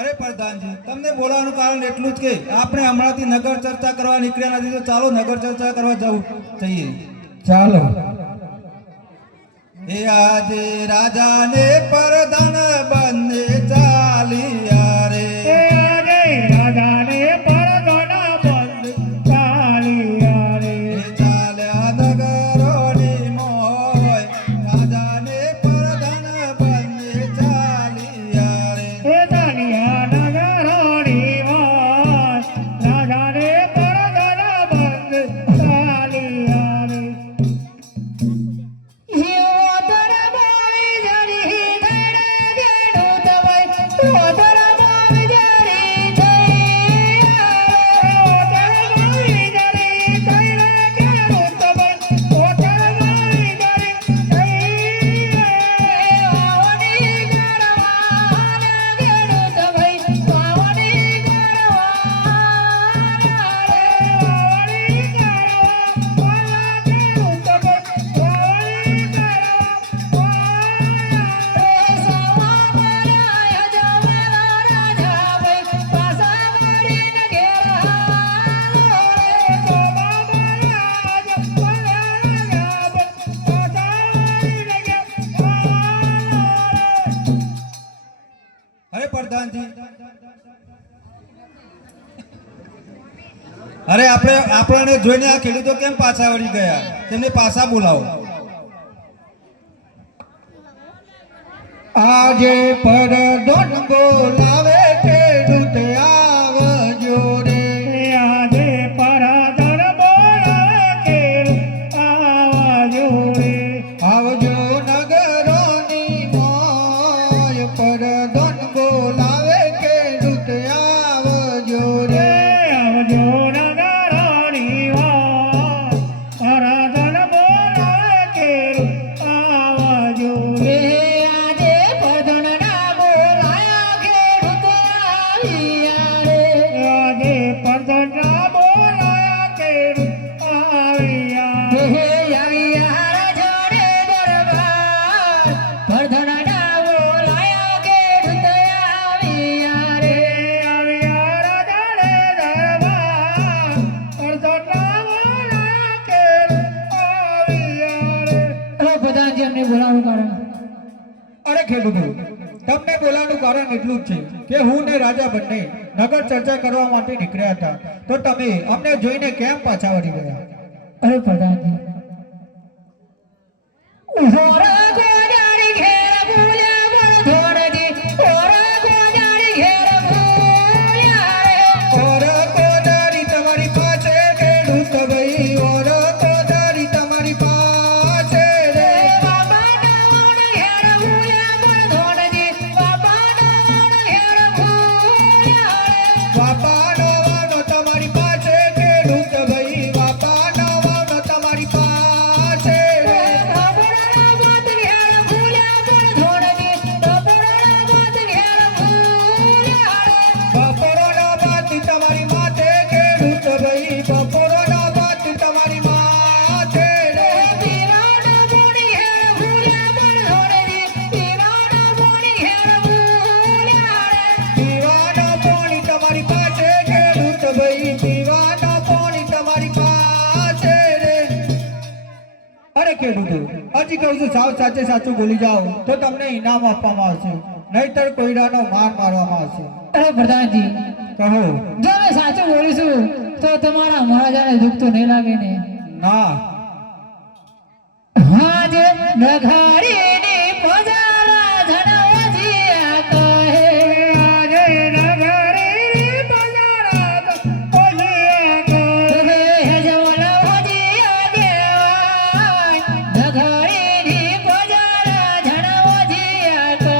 અરે પ્રધાનજી, તમને બોલાવવાનું કારણ એટલું જ કે આપણે હમણાંથી નગર ચર્ચા કરવા નીકળ્યા નથી, તો ચાલો નગર ચર્ચા કરવા જવું જઈએ. ચાલો. એ આજે રાજાને પ્રધાન બંને ચાલ્યા રે. આજે રાજાને પ્રધાન બંને ચાલ્યા રે. ચાલ્યા નગરોની મોય, રાજાને પ્રધાન બંને ચાલ્યા રે. ચાલ્યા નગરોની મોય, રાજાને પ્રધાન બંને ચાલ્યા રે. અરે આપણને જોઈને આ ખેડૂતો કેમ પાછા વળી ગયા? તેમને પાછા બોલાવો. આજે પરધન બોલાવે ખેડૂત આવજો રે. આજે પરધન બોલાવે ખેડૂત આવજો રે. આવજો નગરોની મોય, પરધન બોલાવે ખેડૂત આવજો રે. આવજો નગરોની મોય, પરધન બોલાવે ખેડૂત આવજો રે. અરે ખેડૂતો, તમને બોલાવવાનું કારણ એટલું જ છે કે હું ને રાજા બંને નગર ચર્ચા કરવા માટે નીકળ્યા હતા, તો તમે અમને જોઈને કેમ પાછા વળી ગયા? અરે પ્રધાનજી, હજી કહું છું, સાવ સાચે સાચું બોલી જાઓ તો તમને ઇનામ આપવામાં આવશે, નહીતર કોયડાનો માર મારવામાં આવશે. અરે પ્રધાનજી, કહો. જો અમે સાચું બોલીશું તો તમારા મહારાજાને દુઃખ તો નહીં લાગે ને? ના. હા, જે નઘારીની પધારા ધનવજીયા કહે. આજે નઘારીની પધારા ધનવજીયા કહે. હે જવલવજીયા કહેવાય, નઘારીની પધારા ધનવજીયા કહે.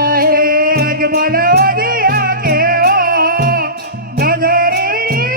અજમલવજીયા કહેવાય, નઘારીની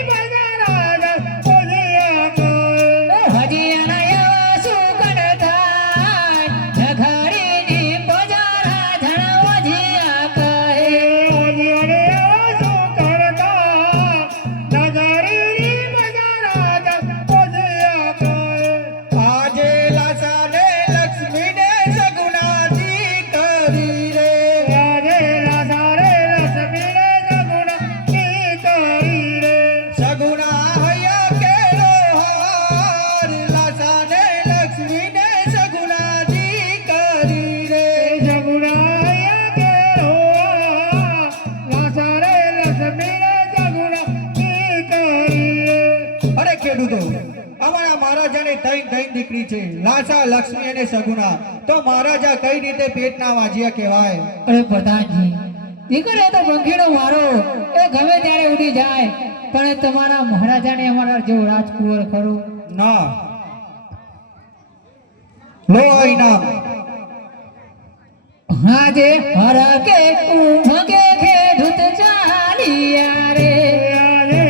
ખેડૂતો અમારા મહારાજાને ત્રણ દીકરી છે, લાસા, લક્ષ્મી અને સગુણા. તો મહારાજા કઈ રીતે પેટના વાજિયા કહેવાય? અરે પ્રધાનજી, દીકરો તો પંખીડો મારો એ ગમે ત્યારે ઉડી જાય, પણ તમારા મહારાજાને અમારા જેવો રાજકુંવર ખરો ના. લો આ ઇનામ. હાજે હરકે ઉમગે ખેડૂત ચાલિયા રે, હાજે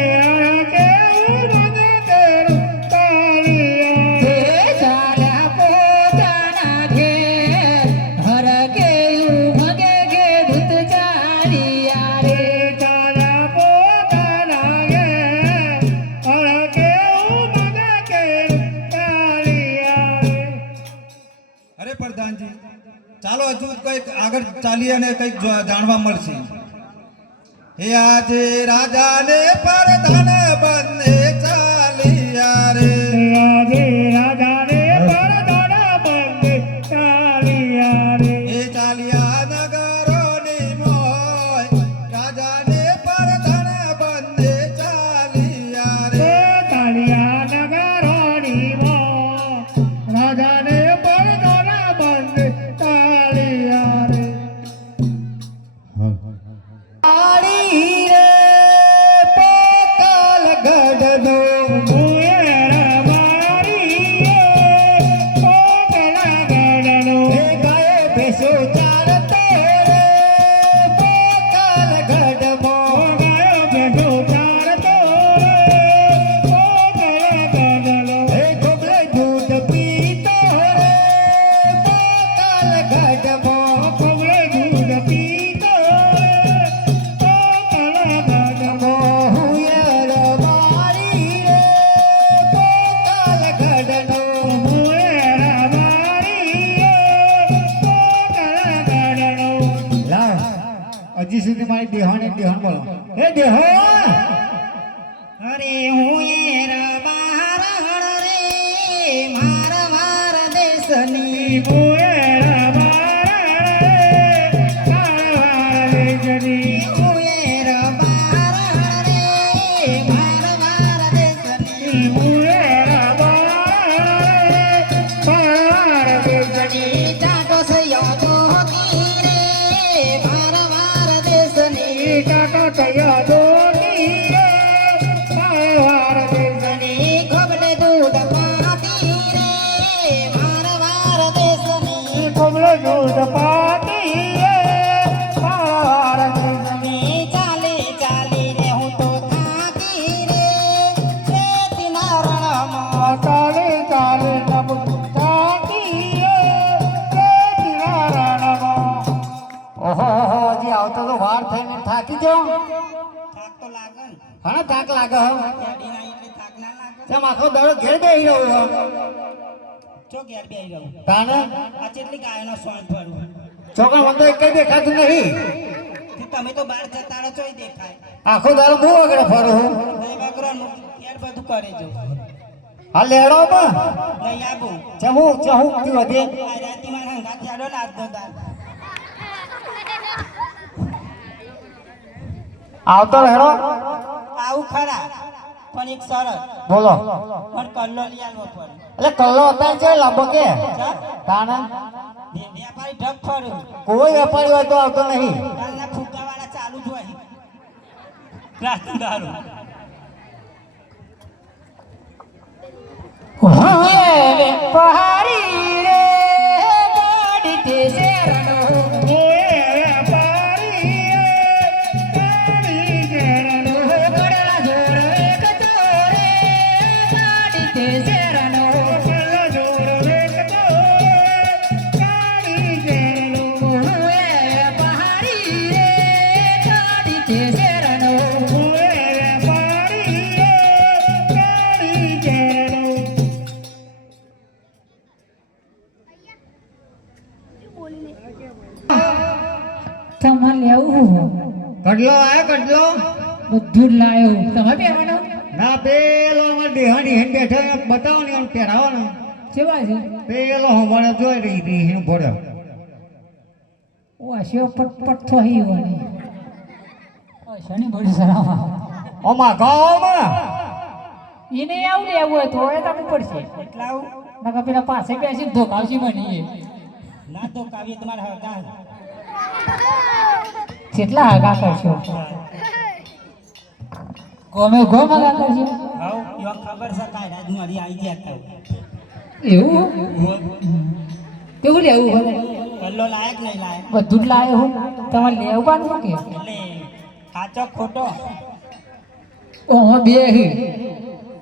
હરકે ઉમગે ખેડૂત ચાલિયા રે, ચાલ્યા પોતાના ઘેર, હરકે ઉમગે ખેડૂત ચાલિયા રે, ચાલ્યા પોતાના ઘેર, હરકે ઉમગે ખેડૂત ચાલિયા રે. અરે પ્રધાનજી, ચાલો હજુ કંઈક આગળ ચાલીએ અને કંઈક જાણવા મળશે. હે આજે રાજાને પરધાન બંને ચાલિયા રે, આજે રાજાને પરધાન બંને ચાલિયા રે, એ ચાલિયા નગરોની મોય, રાજાને પરધાન બંને ચાલિયા રે, ચાલિયા નગરોની મોય, રાજાને પરધાન બંને ચાલિયા રે. આડી રે પોકલ ગઢનો મુયરા મારી રે, પોકલ ગઢનો હે ગાય બેસો ચારતો રે, પોકલ ગઢમો ગાયો બેસો ચારતો રે, પોકલ ગઢનો હે ગોબલે દૂધ પીતો રે, પોકલ ગઢમો ગોબલે દૂધ પીતો રે, પોકલ ગઢમો હુયર મારી રે, પોકલ ગઢનો હુયર મારી રે, પોકલ ગઢનો. લાવ, હજી સુધી મારી દેહાને દેહાન બોલો. હે દેહો, અરે હું બહાર રે મારા માર દેશની મુયરા બાર રે મારા દેશની મુયરા બાર રે મારા માર દેશની મુયરા બાર રે મારા દેશની ટાટો સયો હોતી રે મારા માર દેશની ટાટો સયો હોતી રે મારા દેશની ગોબલે દૂધ પાતી રે મારા દેશની ગોબલે દૂધ પાતી રે મારા દેશની ચાલે ચાલી રે હું તો થાકી રે ખેતીના રણમાં ચાલે ચાલે નમ થાકી રે ખેતીના રણમાં. ઓહો હજી આવતો તો વાર થઈને થાકી જાઓ. થાક તો લાગે ને, હા થાક લાગે હો. ગાડીના એટલે થાક ના લાગે. તેમ આખો દાડો ઘેર બેહી રહ્યો હો. ચો ઘેર બેહી રહું, તાને આ કેટલી ગાયનો સોન ભરું. છોકરા મને તો એક દેખાતું નહીં. તે તમે તો બહાર જતા રહો ચોય દેખાય. આખો દાડો બહુ આગળ ફરું હું. નહીં બકરાનું ઘેર બધું કરે જો. હા લેડો માં નહીં આવું. ચહું ચહું તી વધે. આ રાતી મારા હંગાત યાડો લાદતો દાર. આવતો હેડો. આવું ખરા, પણ એક સરસ બોલો. પણ કલ્લો લઈ આલવો પડે. એટલે કલ્લો અત્યારે છે લાંબો કે જા, તાને વેપારી ઢગ ફરું. કોઈ વેપારી હોય તો આવતો નહીં. કાલના ફુગ્ગાવાળા ચાલુ જ હોય. રાતનું દારૂ. પહાડી રે ગાડી તે શેરનો તમારે લેવું કડલો આયો કડલો. બધું જ લાયો. તમે પહેરવાનો ના પેલો અમાર દેહાની હેન બેઠા બતાવો ને આમ પહેરાવો ને. કેવા છે? પેલો હમણાં જોઈ રહી રહી હેન ભોળ્યો. ઓ આશિયો પટપટ થઈ વળી. ઓ શની બડી સરાવા. ઓમાં ગામમાં એને આવું લેવું હોય તો એ આપવું પડશે એટલા આવું નકર પેલા પાસે બેસી ધોકાવશી બની ના તો કાવ્ય તમારા હગા કેટલા હગા કરશો ગમે ગો મગા કરશો હાઉ યો ખબર છે કાય રાજ મારી આવી ગયા એવું કેવું લેવું ભલે કલ્લો લાયક નહીં લાયક બધું જ લાવે હું તમારે લેવું પાનું કે એટલે સાચો ખોટો ઓહો બે હે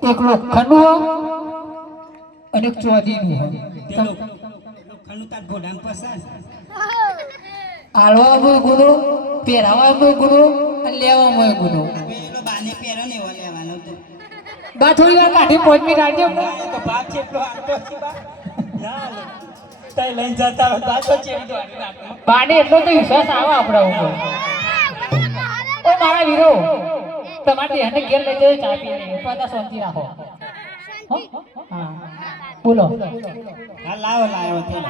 એક લોખંડનું અને એક ચોદીનું પેલો ખણું તાર ઘોડામ પસાર આલવામાં ગુનો પહેરાવામાં ગુનો અને લેવામાં ગુનો પેલો બાને પહેરો ને એવો લેવાનો તો બા થોડી વાર કાઢી 5 મિનિટ આવજો એ તો ભાગ છે એટલો આટો છે બા ના લે તઈ લઈને જતા રહો તો આટો ચેડી દો બાને એટલો તો વિશ્વાસ આવે આપણા ઉપર ઓ મારા વીરો તમારે એને ઘેર લઈ જજો ચા પી લઈએ પાછા શાંતિ રાખો હો? હા બોલો હા લાવો લાવો તેલો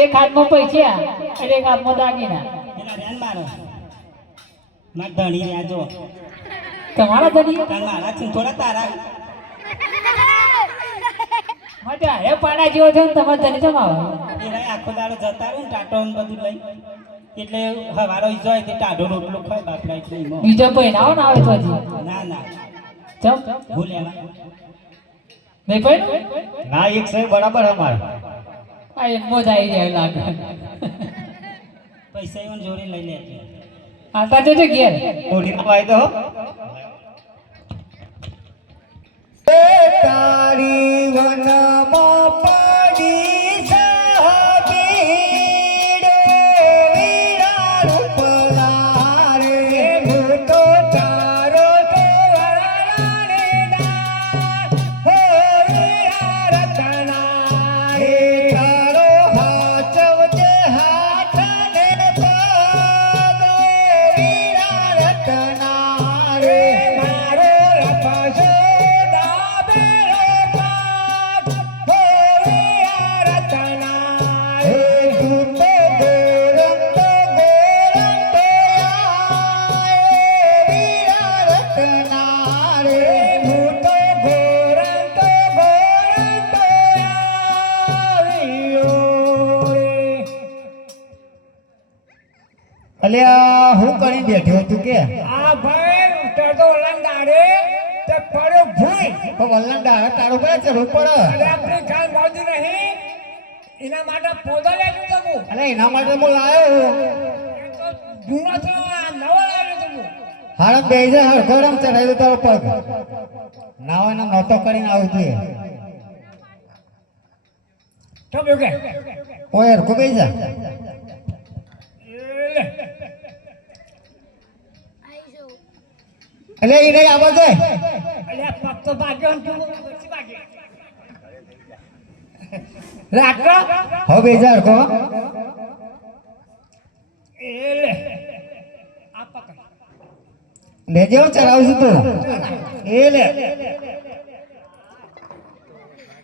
એક હાથમાં પૈસા અને એક હાથમાં દાગીના એના રેન મારો માર ધણી રહ્યા જો તમારા ધણી તાર મારા છે થોડા તારા માટે હે પાડા જેવો છે ને તમારા ધણી જમાવો એના આખો દાડો જતા રહું ટાટો ને બધું લઈ એટલે હવારો જોય તે ટાઢો રોટલો ખાય બાપડા એટલે ઈમો. બીજો પહેરાવો ને આવે તો હજી ના ના ચમ હું લેવા નહીં પહેરું ના એક સહી બરાબર અમારે આ એક મોજ આવી જાય લાગે પૈસા એવું જોડે લઈ લે આવતા જજો ઘેર કોઠીનો વાયદો તારી વનમાં પડી સાબીડે વીરા રૂપલા રે હું તો તારો તો વરાળાને દાન હો વીરા રતના હે તારો હાચવજે હાથને પગ વીરા રતના રે મારો લપસો અલ્યા હું કરી બેઠ્યો તું કે આ ભાઈ ઉતર તો ઓલંદાડે તે પડ્યો ભૂઈ તો વલ્લન ડાળ તારો પર ચડવું પડે અરે આપણી ખાન બાજુ નહીં એના માટે પોદો લેજો તો હું અલે એના માટે હું લાયો એ તો જૂનો તો આ નવો લાવ્યો તો હું હારમ બેજે હરખોરમ ચડાવ્યો તારો પગ ના હોય ને નહોતો કરીને આવું જોઈએ તો બેવ કે ઓય હરખો બેજા એટલે એ નહીં આવો છે અરે પગ તો ભાગ્યો ને તું પછી ભાગ્યો રાત્રા હો બેજા હરખો એ લે આ પકડ લેજે હું ચડાવું છું તું એ લે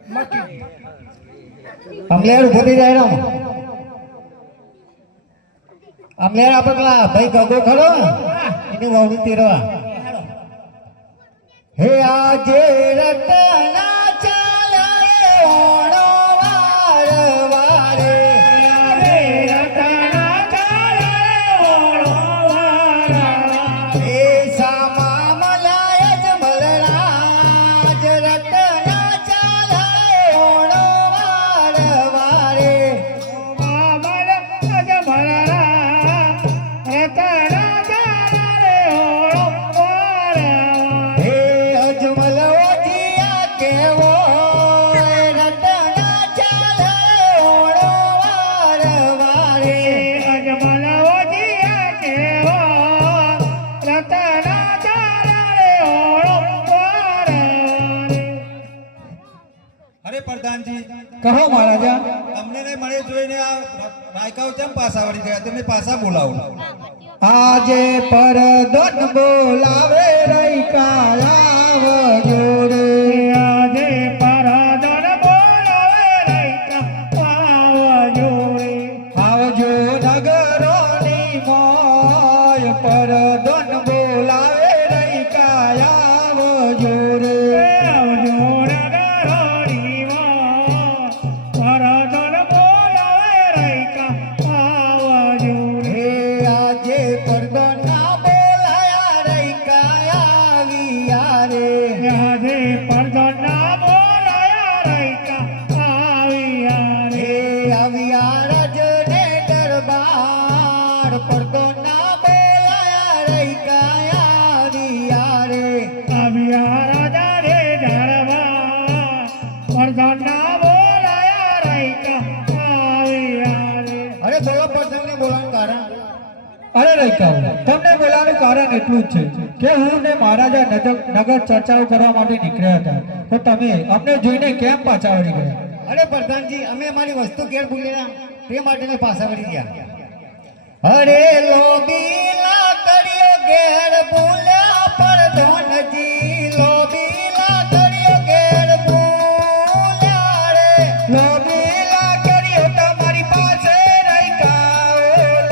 મકી અમલેર ઉભો થઈ જાય રામ અમલેર આપણે પેલા ભાઈ ગગો ખરો એની વહુની તેરવા હે આજે રતના ચાલે ઓણો વાર વારે હે રતના ચાલે ઓણો વાર વારે એ સામા મલાય જ મલરાજ રતના ચાલે ઓણો વાર વારે મામલ જ મલરાજ રતના ચાલે ઓણો વાર હે અજમલ ઓજિયા કેવો રતના ચાલે ઓણો વાર વારે અજમલ ઓજિયા કેવો રતના ચાલે ઓણો વાર અરે પ્રધાનજી કહો મહારાજા અમને ને મળે જોઈને આ રાયકાઓ કેમ પાછા વળી ગયા તેમને પાછા બોલાવો આજે પરદન બોલાવે રૈકાયાવ જોડે આજે પરદન બોલાવે રૈકાયાવ જોડે આવજો નગરોની મોય પરદન બોલાવે રૈકાયાવ જોડે રહી કહું તમને બોલાવાનું કારણ એટલું જ છે કે હું ને મહારાજા નગર ચર્ચાઓ કરવા માટે નીકળ્યા હતા તો તમે અમને જોઈને કેમ પાછા વળી ગયા? અરે પ્રધાનજી અમે અમારી વસ્તુ ઘેર ભૂલી તે માટે મેં પાછા વળી ગયા. અરે લોબીલા કર્યો ઘેર ભૂલ્યા પ્રધાનજી, લોબીલા કર્યો ઘેર ભૂલ્યા રે, લોબીલા કર્યો તમારી પાસે રહી કાઓ,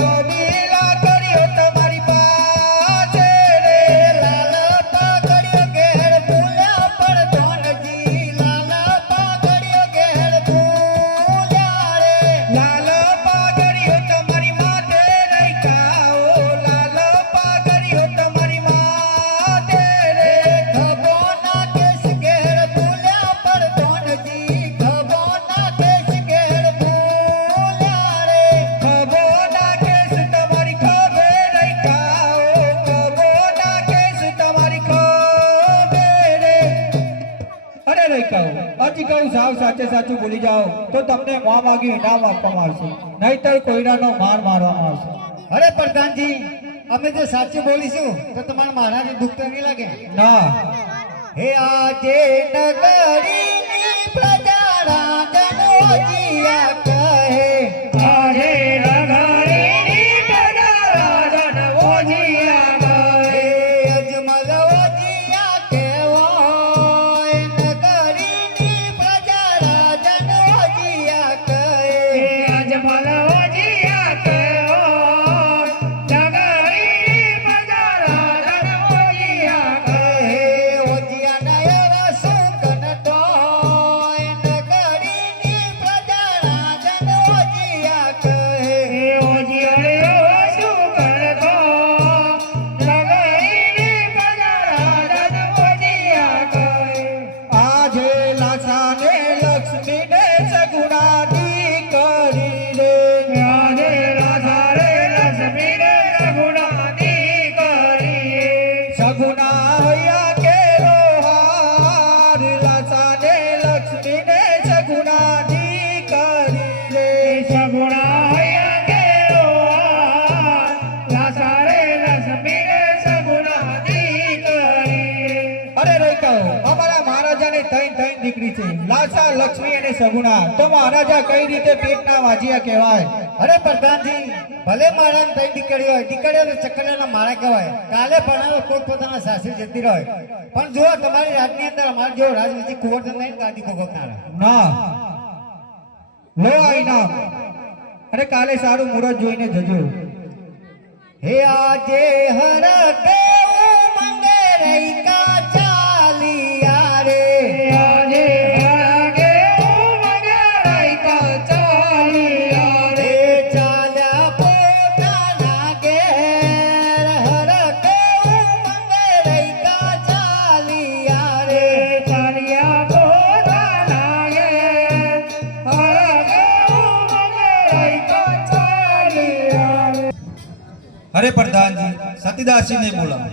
લોબીલા કર્યો તમારી પાસે રે, લાલપા કર્યો ઘેર ભૂલ્યા પ્રધાનજી, લાલપા કર્યો ઘેર ભૂલ્યા રે, લાલ પાઘડીઓ તમારી માથે રહી કાઓ, લાલ પાઘડીઓ તમારી માથે રે, ખબોના કેસ ઘેર ભૂલ્યા પ્રધાનજી, ખબોના કેસ ઘેર ભૂલ્યા રે, ખભોના કેસ તમારી ખભે રહી કાઓ, ખભોના કેસ તમારી ખભે રે. અરે રહી કાઓ હજી કહું સાવ સાચે સાચું બોલી જાઓ તો તમને મોં માગ્યું ઇનામ આપવામાં આવશે, નહીતર કોયરાનો માર મારવામાં આવશે. અરે પ્રધાનજી અમે જો સાચું બોલીશું તો તમારા મહારાજને દુઃખ તો નહીં લાગે? ના હે આજે નગરીની પ્રજા રાજનો જીયા કહે, આજે નગરીની પ્રજા રાજન ઓજીયા હે ગયે. અજમલ ઓજીયા કહેવાય, નગરીની પ્રજા રાજનો જીયા કહે, અજમલ ઓજીયા કહેવાય, નગરીની પ્રજા રાજન ઓજીયા હે ગયે. ઓજીયાના એવા સુકનતો, નગરીની પ્રજા રાજનો જીયા કહે, આજે લાસાને લક્ષ્મીને સગુણાની કરી રે, આજે લાસાને લક્ષ્મીને સગુણાની કરી રે, સગુણા હૈયા કેરો હાર, લાસાને લક્ષ્મીને સગુણાની કરી રે, સગુણા હૈયા કેરો હાર, લાસાને લક્ષ્મીને સગુણાની કરી રે. અરે રહી કહો અમારા મહારાજાને ત્રણ દીકરી છે, લાસા લક્ષ્મી અને સગુણા, તો મહારાજા કઈ રીતે પેટના વાજિયા કહેવાય? અરે પ્રધાનજી ભલે મારા ત્રણ દીકરીઓ હોય, દીકરીઓ ચકલિયાના માળા કહેવાય, કાલે ભણાવે પોતપોતાના સાસરી જતી રહે, પણ જો તમારી રાજની અંદર અમારા જેવો રાજવીજી કુંવર નહીં ગાદી ભોગવનારા. ના લો આ ઇનામ, અરે કાલે સારું મુહૂર્ત જોઈને જજો. હે આજે હર કેવું મંગે રહી કા ચાલિયા રે, આજે હરગે ઉમગે રાઈતા ચાલિયા રે, રે ચાલ્યા પોતાના ઘેર, હર કેવું મંગે રહી કા ચાલિયા રે, ચાલિયા પોતાના ઘેર, હરગે ઉમગે રાઈતા ચાલિયા રે. અરે પ્રધાનજી સતીદાસજીને બોલાવો.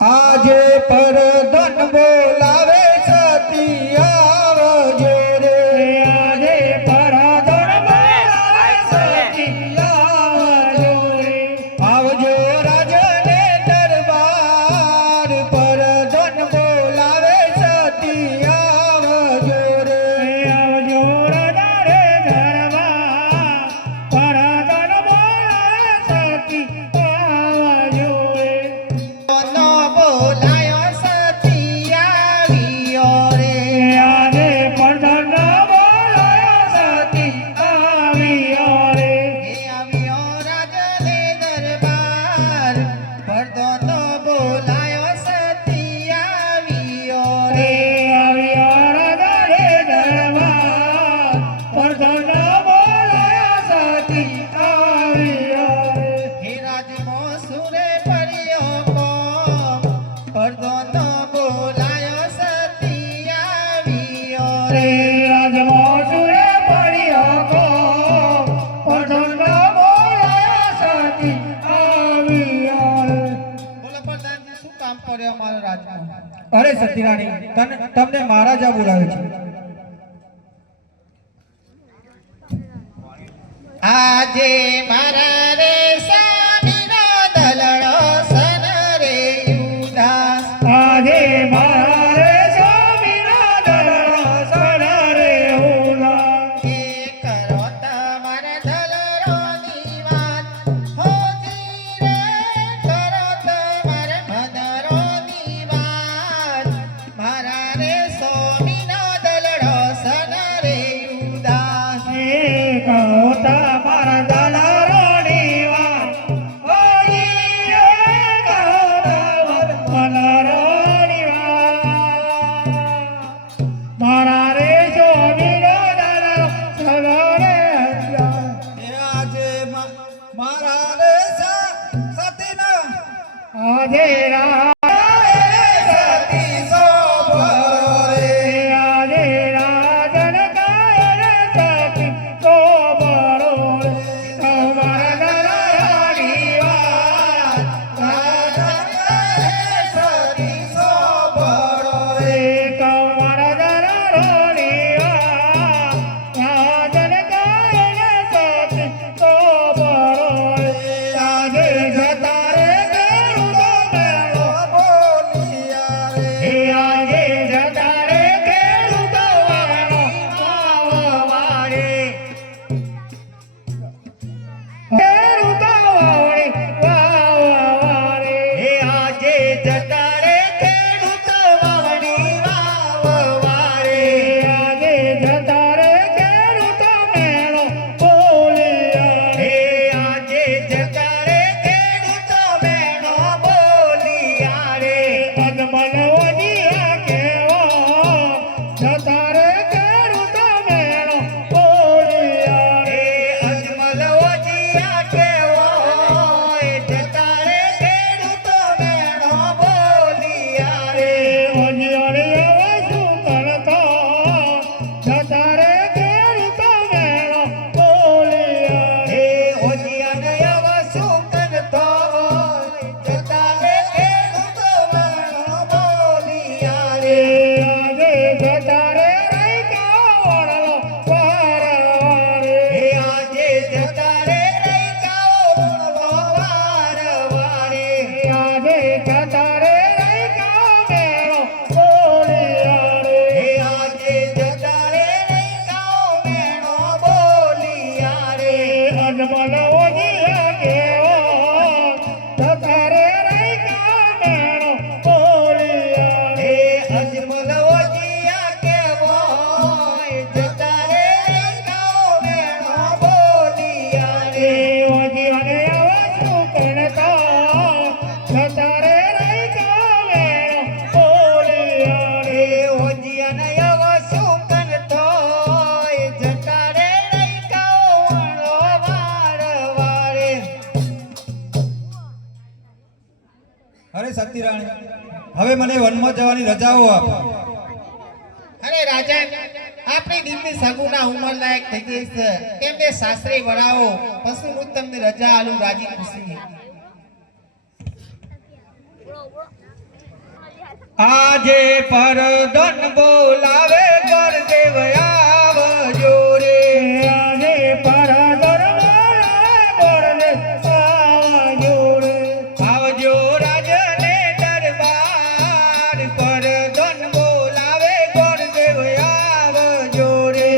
આજે પરધન બોલાવે સતી આવજો રે, આજે પરધન બોલાવે સતી આવજો રે, આવજો રાજને દરબાર, પરધન બોલાવે સતી આવજો રે, આવજો રાજને દરબાર, પરધન બોલાવે સતી આવજો રે. નો બોલાયો સતી આવ્યો રે, આજે પરધન બોલાયો સતી આવ્યો રે, હે આવ્યો રાજને દરબાર, પરદોનો બોલાયો સતી આવ્યો રે રે, આવ્યો રાજને દરબાર, પરધન બોલાયો સતી આવ્યો રે. હે રાજમો સુરે પડ્યો કોમ, પરદોનો બોલાયો સતી આવ્યો રે રે, રાજમો સુરે પડ્યો કો, પરધન બોલાયો સતી આવ્યો રે. બોલો પ્રધાનજી શું કામ પડ્યો અમારા રાજમાં? અરે સતીરાણી તમને મહારાજા બોલાવે છે. આજે મારા રે સાને હવે મને વનમાં જવાની રજાઓ આપો. અરે રાજા, આપણી દીકરી સગુના ઉંમર લાયક થઈ ગઈ છે, તેમને સાસરે વળાવો, પછી હું તમને રજા આલું રાજી ખુશી. આજે પરદન બોલાવે ગરદેવ આવજો રે. આજે પરદન બોલાવે ગરદેવ આવજો રે. આવજો રાજને દરબાર, પરદન બોલાવે ગરદેવ આવજો રે.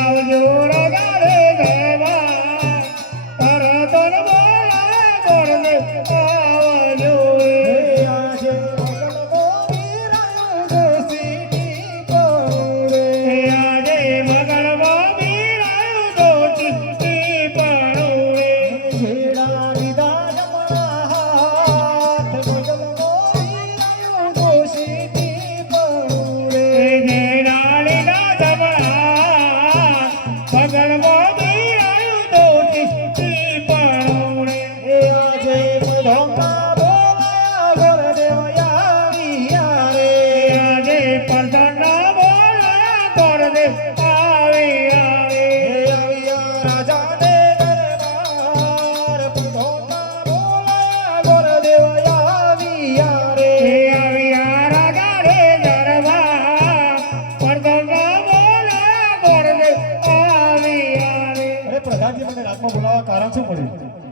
આવજો રાજને દરબાર, પરદન બોલાવે ગરદેવ આવજો રે. આજે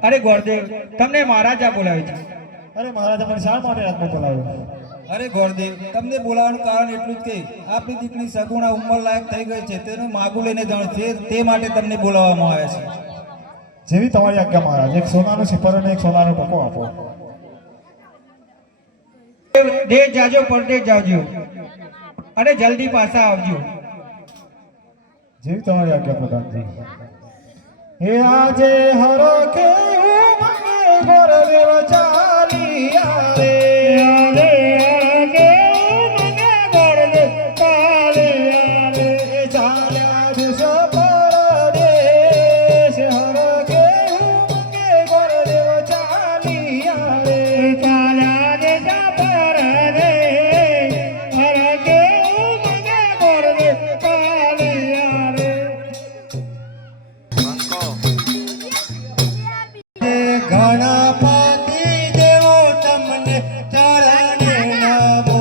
અરે ગોરદેવ, તમને મહારાજા બોલાવે છે. અરે મહારાજા, મને શા માટે રાતમાં બોલાવ્યો? અરે ગોરદેવ, તમને બોલાવવાનું કારણ એટલું જ કે આપણી દીકરી સગુણા ઉંમર લાયક થઈ ગઈ છે, તેનું માગું લઈને જાણ છે, તે માટે તમને બોલાવવામાં આવ્યા છે. જેવી તમારી આજ્ઞા મહારાજ. એક સોનાનું સિપર અને એક સોનાનો ટકો આપો. દેશ જાજો, પરદેશ જાજો અને જલ્દી પાછા આવજો. જેવી તમારી આજ્ઞા પ્રધાનજી. હે આજે હરખે ઉમંગે ગોરદેવ ચાલી આવે. આજે હરખે ઉમંગે ગોરદેવ ચાલી આવે. ચાલ્યા દેશ પરદેશ, હરખે ઉમંગે ગોરદેવ ચાલી આવે. ચાલ્યા દેશ પરદેશ, હરખે ઉમંગે ગોરદેવ ચાલી આવે. ગણપતિ દેવો તમને ચરણે નમો.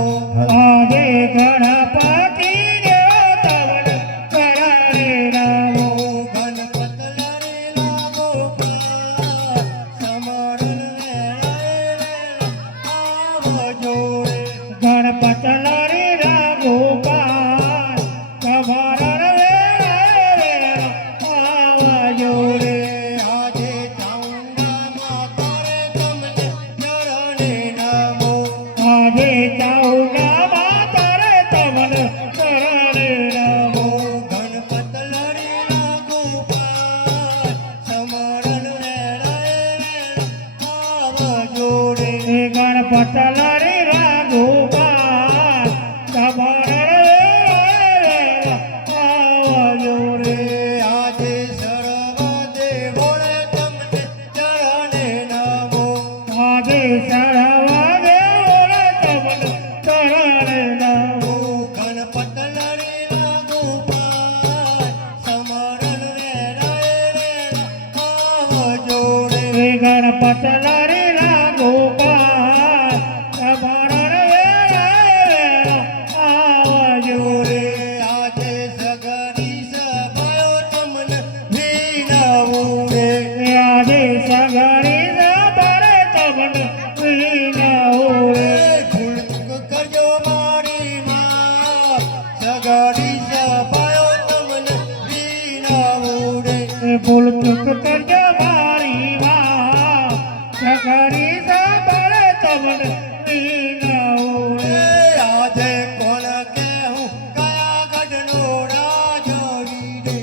આજે ગણપતિ દેવો તમને ચરણે નમો. ગણપત લરેલા ગોપાલ, સમરણ આવજો રે. ગણપત લરી ગોપાલ, કમરણ આવજો રે. આજે ચાઉંડા માતારે તમને ચરણે નમો. આજે ચાઉંડા માતારે તમને ચરણે નમો. ગણપત લરેલા ગોપાલ, સમરણ આવજો રે. ગણપત લરી ગોપાલ, કમરણ આવજો રે. આજે સર્વ દેવોને તમને ચરણે નમો. આજે સર્વ દેવોને તમને ચરણે નમો. ગણપત લરેલા ગોપાલ, સમરણ આવજો રે. ગણપત લરી ગોપાલ, કમરણ આવજો રે. આજે સગરી સભાયો તમને વિનવું રે. આજે સગરી સભારે તમને વિનવું રે. ભૂલ ચૂક કરજો મારી માં, સગરી સભાયો તમને વિનવું રે. ભૂલ ચૂક કરજો મારી માં, સગરી સભારે તમને વિનવું રે. આજે કોણ કહેવું કયા ગઢનો રાજો વીરે.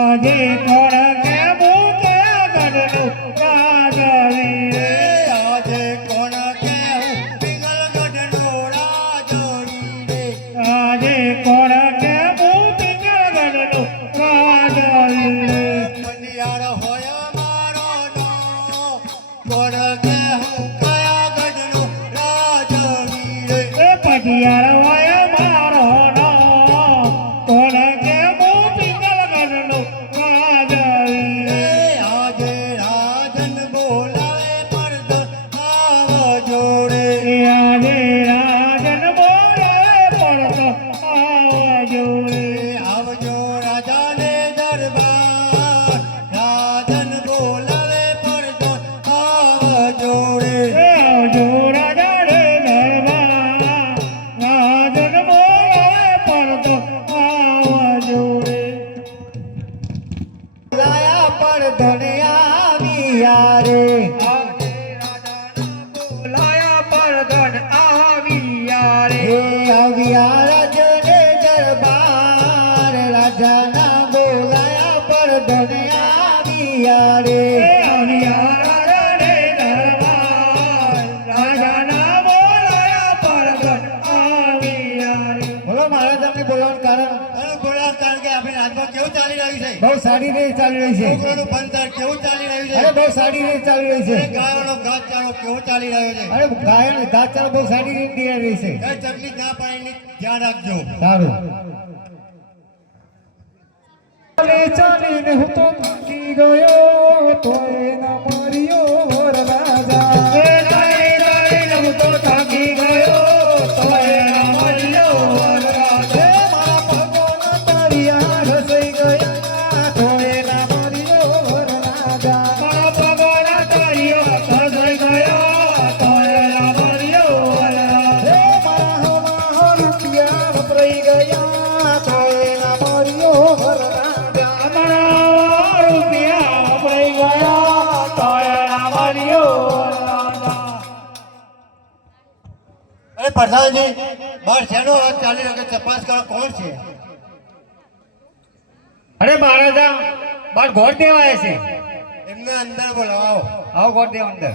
આજે કોણ કેવું કયા ગઢનું રાજાવી રે. આજે કોણ કહેવું પિંગલગઢનો રાજો વીરે. આજે કોણ કેવું પિંગલગઢનું રાજાવી રે. પંડિયાર હોય મારો નામ, કોણ કહેવું કયા ગઢનો રાજો વીરે. એ આવ્યા રાજને દરબાર રાજાના બોલાયા પર ધને આવ્યા રે આવ્યા રાજને દરબાર રાજાના બોલાયા પરગટ આવ્યા રે. બોલો મહારાજ તમને બોલાવવાનું કારણ બોલાવ કારણ કે આપણે રાજમાં કેવું ચાલી રહ્યું છે બહુ સારી રીતે ચાલી રહી છે છોકરોનું ભણતર કેવું ચાલી રહ્યું અરે છે બહુ સારી રીતે ચાલી રહી છે ગાયોનો ઘાસચારો કેવો ચાલી રહ્યો છે અરે ગાયન ઘાસચારો બહુ સારી રીતે દિલાઈ રહી છે કઈ તકલીફ ના પડે એની ધ્યાન રાખજો સારું ચાલીને હું તો થાકી ગયો તો એના માર્યો વરરાજા ચાલીને હું તો થાકી ગયો તો એના મળ્યો વરરાજા. મારા પગોના તાળિયા ઘસાઈ ગયા તો એના માર્યો વરરાજા મારા પગોના તાળીઓ ઘસાઈ ગયા તો એના મળ્યો વરરાજા. મારા હવા રૂપિયા વપરાઈ ગયા તો એના માર્યો વરરાજા અમારા રૂપિયા વપરાઈ ગયા તો એના મળ્યો વરરાજા. અરે પ્રધાનજી બહાર શેનો અવાજ ચાલી રહ્યો છે? તપાસ કરો કોણ છે અરે મહારાજા બાર ગોળ દેવાય છે એમને અંદર બોલાવો આવો ગોળ દેવ અંદર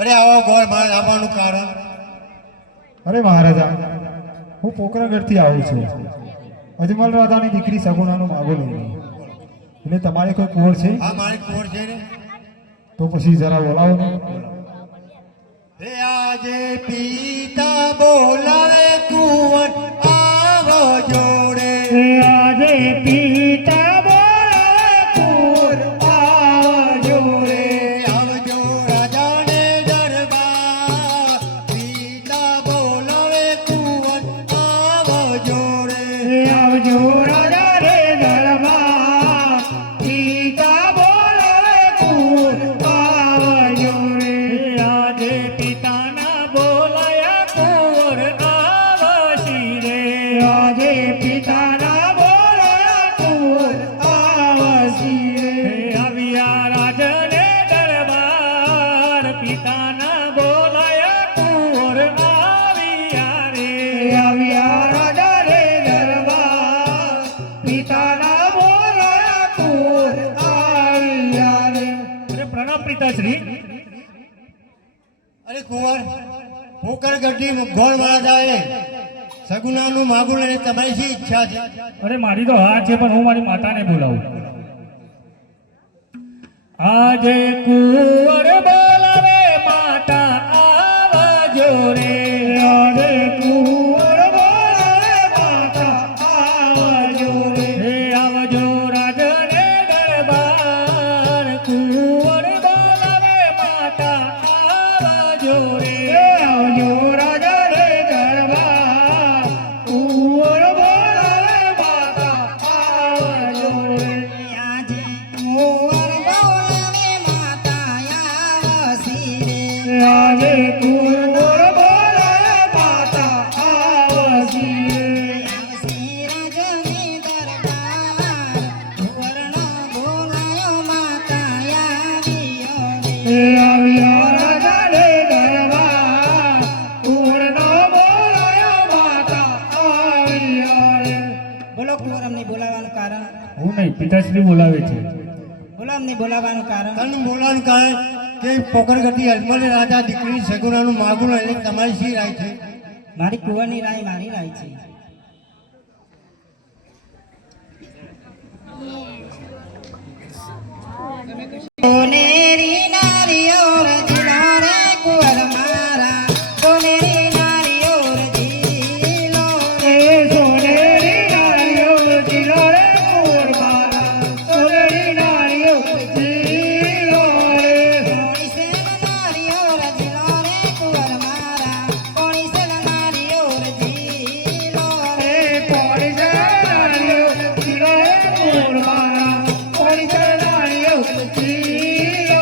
અરે આવો ગોળ મારે આવવાનું કારણ અરે મહારાજા હું પોકરણગઢથી આવું છું અજમલ રાજાની દીકરી સગુણાનું માગો લઈને એટલે તમારે કોઈ કુંવર છે આ મારી કોણ છે ને તો પછી જરા બોલાવો ને હે આજે પિતા બોલાવે કુંવર આવો જોડે આજે પિતા બોલાવે કુંવર આવજો રે. આવજો રાજાને દરબાર પિતા બોલાવે કુંવર આવો જોડે આવજો રાજા રે દરબાર પિતા બોલાવે કુંવર આવજો રે. આજે પિતાના બોલાયા કુંવર આવશી રે. આજે પિતાના બોલાયા કુંવર આવશી રે. આવ્યા રાજને દરબાર પિતાના બોલાયા કુંવર આવ્યા રે. આવ્યા રાજા રે દરબાર પિતાના બોલાયા કુંવર આવ્યા રે. અરે પ્રણામ પિતાશ્રી. અરે કુંવર પોકરગઢની ગોળ મહારાજાએ સગુણાનું માગું લઈને તમારી શી ઈચ્છા છે અરે મારી તો હા છે પણ હું મારી માતાને બોલાવું. આજે કુંવર બોલાવે માતા આવજો રે. આજે કુંવર બોલાવે માતા આવજો રે. હે આવજો રાજને દરબાર કુંવર બોલાવે માતા આવજો રે. આવજો રાજા રે દરબાર કુંવર બોલાવે માતા આવજો રે. આજે કુંવર બોલાવે માતા આવશી રે. આજે કુંવર બોલાવે માતા આવશી રે. આવશી રાજની દરબાર કુંવરનો બોલાયો માતા આવ્યો રે. આવ્યા રાજા રે દરબાર કુંવરનો બોલાયો માતા આવ્યા રે. બોલો કુંવર અમને બોલાવવાનું કારણ હું નહીં પિતાશ્રી બોલાવે છે. બોલો અમને બોલાવવાનું કારણ તને બોલાવાનું કારણ કે પોકરગઢી અજમલ રાજા દીકરી સગુણાનું માગું લઈને તમારી શી રાય છે મારી કુંવરની રાય મારી રાય છે. સોનેરી નારીઓ રજીલો રે કુંવર મારા. સોનેરી નારીઓ રજીલો રે. સોનેરી નારીઓ જીલો રે કુંવર મારા. સોનેરી નારીઓ જીલો રે. કોણી સેલ નારીઓ રજીલો રે કુંવર મારા. કોણી સેલ નારીઓ રજીલો રે. કોણી છે નારીઓ જીલો રે કુંવર મારા. કોણી છે નારીઓ જીલો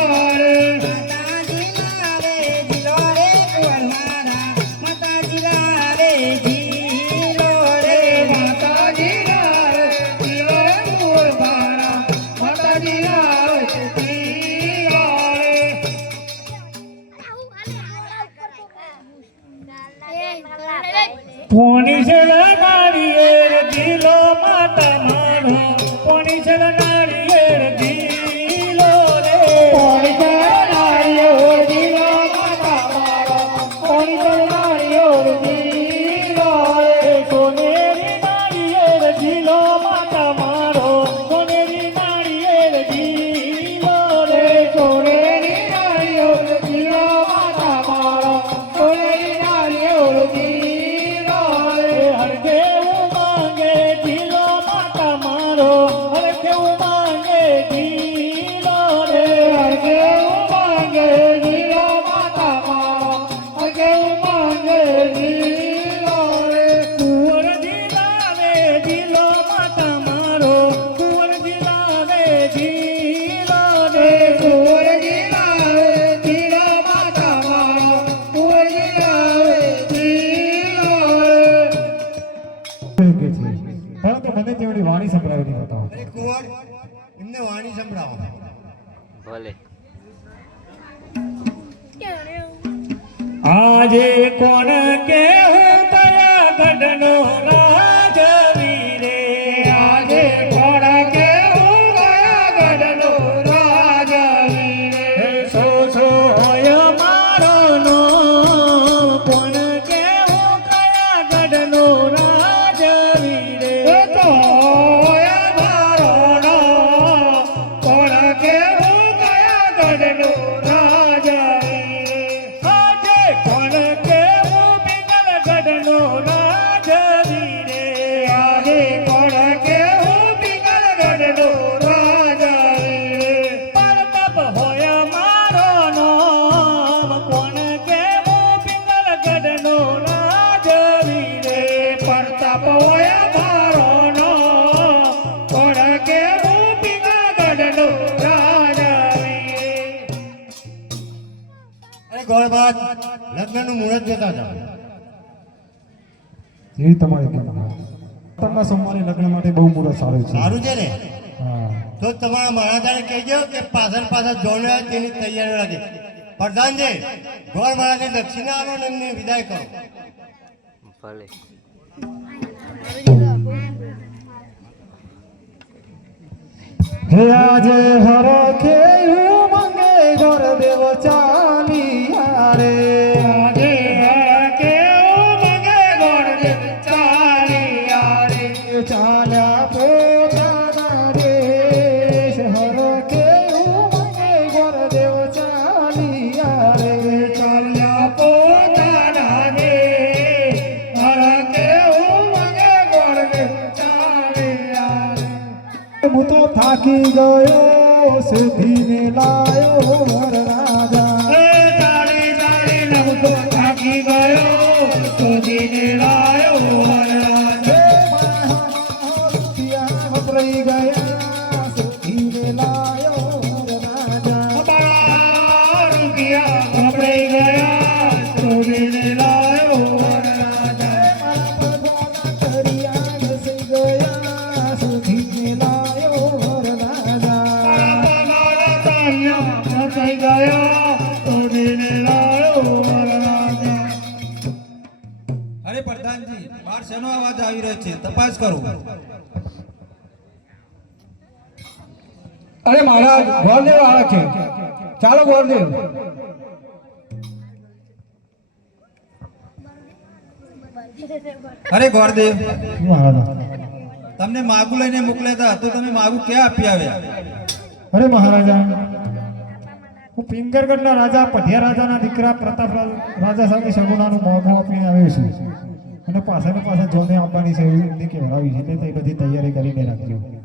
પોણી છે નાળિયેર દિલો માતા મારો પોણી છે નાળિયેર દિલો રે પોણી છે નાળિયેર દિલો માતા મારો પોણી છે નાળિયેર દિલો રે સોનેરી નાળિયેર દિલો માતા મારો સોનેરી નાળિયેર દિલો રે સોનેરી નાળિયેર દિલો માતા મારો સોનેરી નાળિયેર દિલો રે હર કેવું માંગે દિલો માતા મારો હર કેવું માંગે દિલો રે કેવું માંગે દિલો માતા મારો કેવું માંગે દિલો રે કુંવર દિલાવે દિલો માતા મારો કુંવર દિલાવે દિલો રે કુંવરજી લાવે દિલો માતા મારો કુંવરજી લાવે દિલો રે કે છે પરંતુ મને તેઓની વાણી સંભળાવી નહીં બતાવો અરે કુંવર એમને વાણી સંભળાવો આજે કોણ કે હું કયા ગઢનો રાજવી રે આજે કોણ કે હું કયા ગઢનો રાજવી રે સો સો હોય મારો નો કોણ કે હું કયા ગઢનો રાજવી રે તો મારો નો કોણ કે હું કયા ગઢનો રાજવી રે આજે કોણ કે હું પિંગલ ગઢનો રાજવી રે આજે કોણ કે હું પિંગલ ગઢનો રાજવી રે પરતપ હોય મારો નામ કોણ કે હું પિંગલ ગઢનો રાજવી રે પ્રતાપ હોય મારો નો કોણ કે હું પિંગલ ગઢનો રાજવી રે અરે ગોળબાદ લગ્નનું મુહૂર્ત જોતા હતા જેવી તમારે કેમ તમારા સોમવારે લગ્ન માટે બહુ મુહૂર્ત સારું છે સારું છે ને હા તો તમારા મહારાજાને કહેજો કે પાછળ જોડે હોય તેની તૈયારી રાખે પ્રધાનજી ગોળ મહારાજને દક્ષિણા આલો ને એમને વિદાય કરો હે આજે હરખે મંગે ગોર દેવ ચાલિયા રે આજે કે હું મંગે ગોળદેવ ચાલિયા રે ચાલ્યા પોતાના દેશ હરખે મંગે ગોર દેવ ચાલિયા રે ચાલ્યા પોતાના દે હર કે હું મંગે ગોળદેવ ચાલિયા રે હું તો થાકી ગયો સુધીને લાયો વરરાજા ચાલી ચાલી નવ તો થાકી ગયો સુધીને લાયો વરરાજા વપરાઈ ગયા સુધીને લાયો વરરાજા બડા રૂપિયા વપરાઈ ગયા સુધીને લાયો વરરાજા તરિયા ઘસી ગયા સુધીને લાયો વરરાજા મારા તારિયા વપરાઈ ગયા સુધીને લાયો વરરાજા અરે પ્રધાનજી બહાર શેનો અવાજ આવી રહ્યો છે તપાસ કરો અરે મહારાજ ગોળદેવ આવે છે ચાલો ગોળદેવ અરે ગોરદેવ મહારાજા તમને માગું લઈને મોકલ્યા હતા તો તમે માગું ક્યાં આપી આવ્યા અરે મહારાજા હું પિંગરગઢના રાજા પઢિયા રાજાના દીકરા પ્રતાપ રાજા સામે સગુણાનું મોંઘું આપીને આવ્યો છું અને પાછળ જોને આપવાની છે એવી રીતે કહેવાવી છે એટલે તે બધી તૈયારી કરીને રાખજો તમારી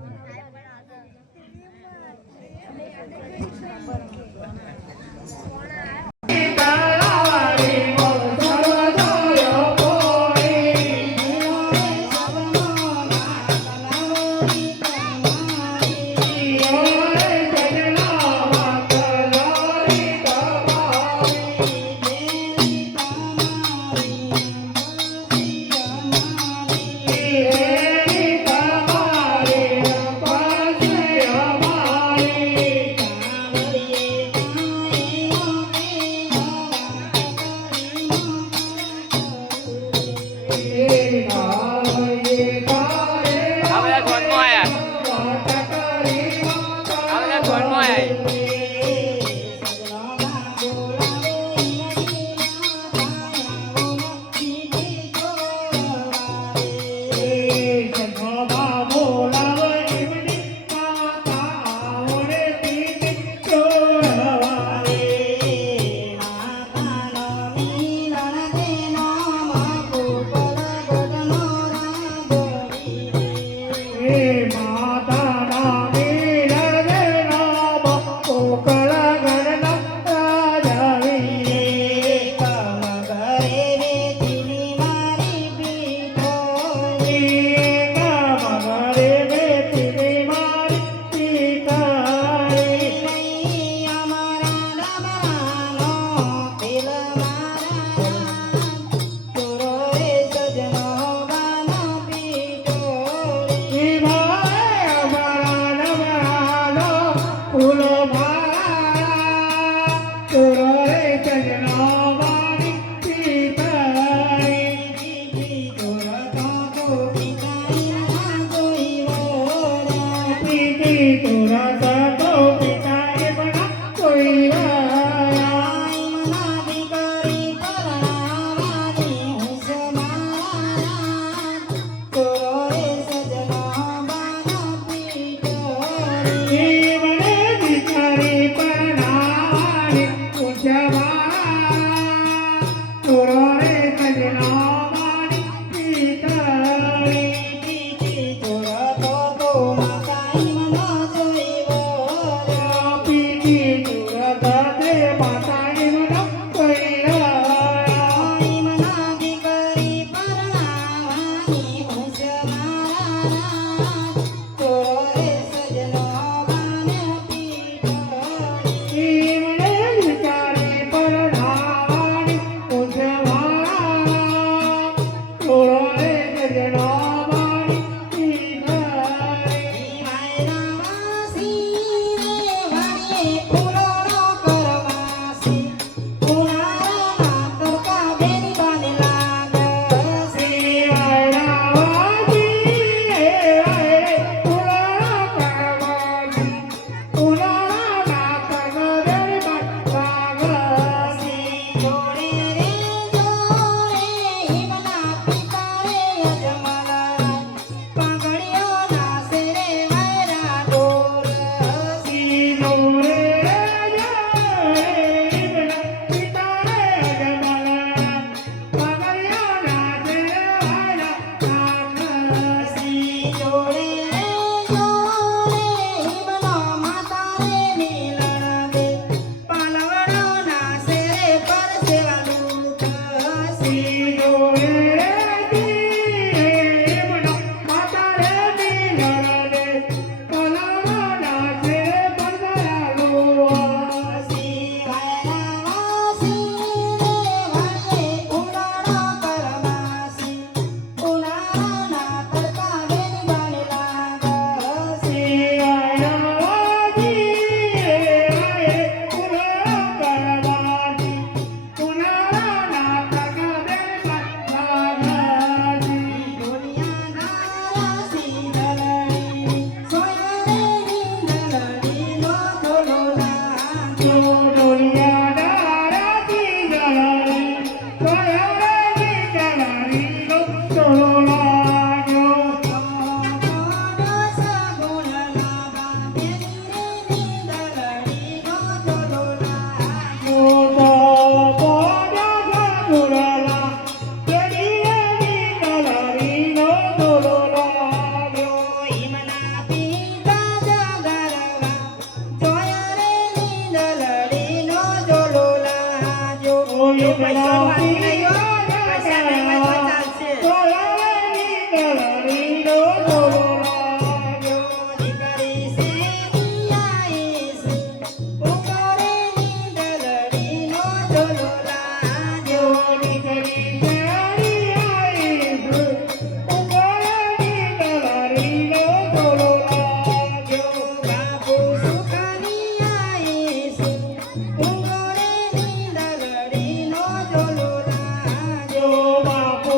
બાપુ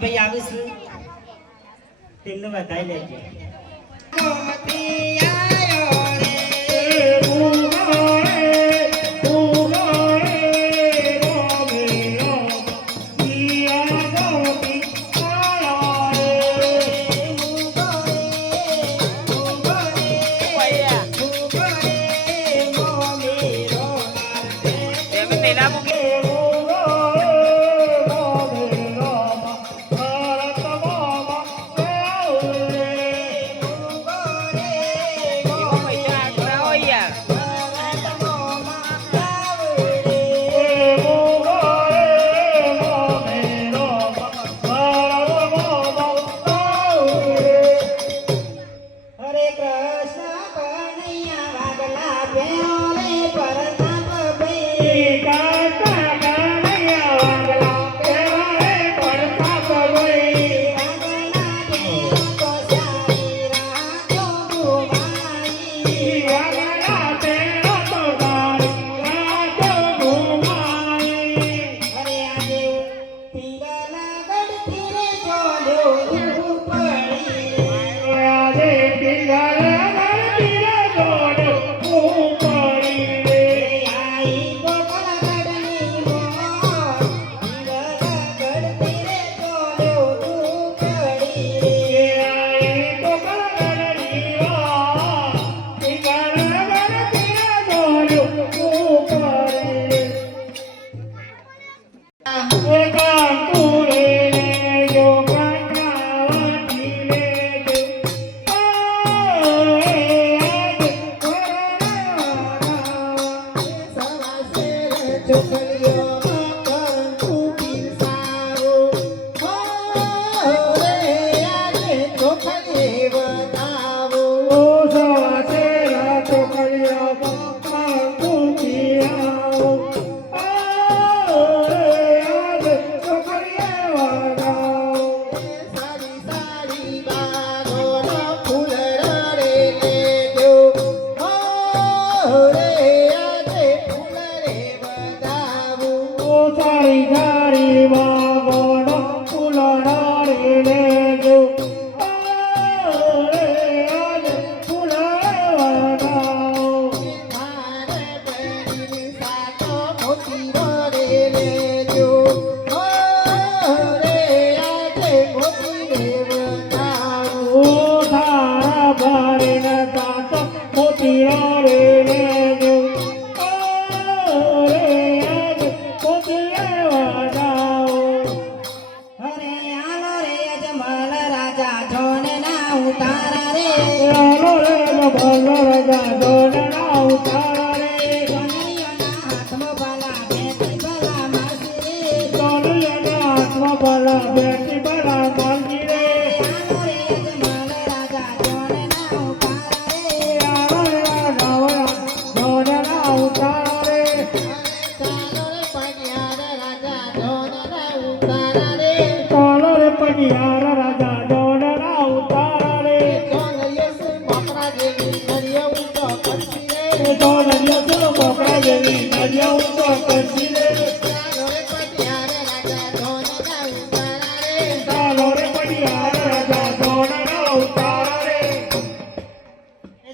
ભાઈ આવીશ તેમને વધાઈ લેજો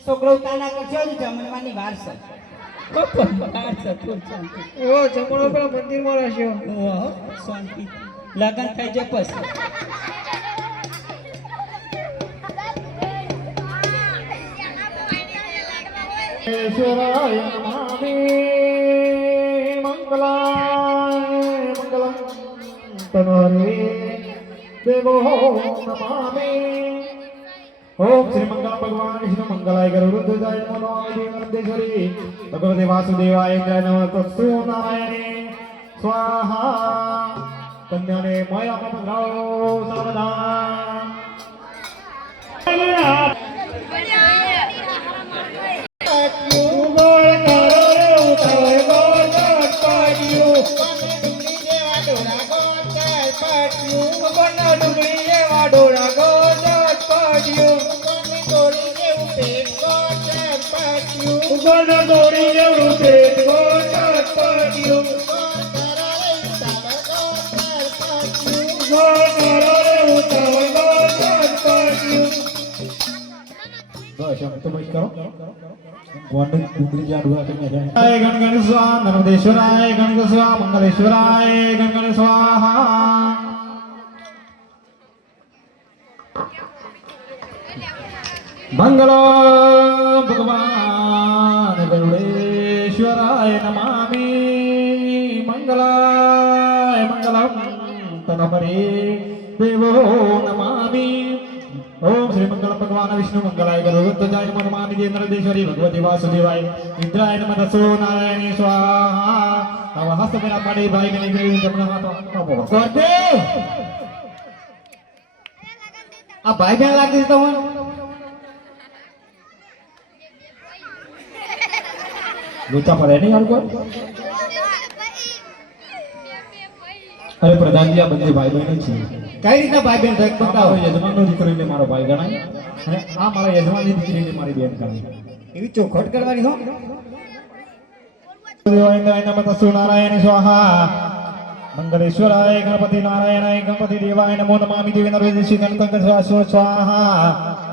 છોકરો ઉતાના કરશો ને જમણવાની વાર છે ઓ જમણો પેલા મંદિરમાં રહેશો શાંતિ લગન થઈ જાય પછી ईश्वराय नमामि मंगलाय मंगलम तनोहरे देवो नमामि ओम श्री मंगल भगवान विष्णु मंगलाय गरुड़ध्वजाय नमो नंदेश्वरी भगवते वासुदेवाय नमः तत्सु नारायणे स्वाहा कन्याने माया मंगलाओ सर्वदा Go, તો બસ કરો ગોંડ ડુંગરી જા ડુરા કે મેં જય ગણ સ્વા નર્મદેશ્વરાય ગણ સ્વા મંગલેશ્વરાય ગણ સ્વાહા મંગલો ભગવાન ગરુડેશ્વરાય નમામિ મંગલાય મંગલમ તનમરે દેવો નમામિ ઓમ શ્રી મંગલમ ભગવાન વિષ્ણુ મંગલાય ગરુડધ્વજાય નમઃ નમામિ નર્મદેશ્વરી ભગવતી વાસુદેવાય ઇન્દ્રાય નમઃ દસો નારાયણી સ્વાહા આવા હસ્ત મેરા પાડી ભાઈ ને ગઈ તમને વાતો ગોરદે આ ભાઈ બેન લાગે છે તમને લોચા પડે નહીં હાલ કોઈ અરે પ્રધાનજી આ બંને ભાઈ બહેનો છે કઈ રીતના ભાઈ બેન થાય બતાવો યજમાનનો દીકરીને મારો ભાઈ ગણાય અને આ મારા યજમાનની દીકરીને મારી બેન ગણાય એવી ચોખવટ કરવાની હો દેવાય નમઃ તસ્સો નારાયણ સ્વાહા મંગલેશ્વરાય ગણપતિ નારાયણાય ગણપતિ દેવાય નમો નમામિ દેવી નરવેદિ શ્રી ગણપતિ સ્વાહા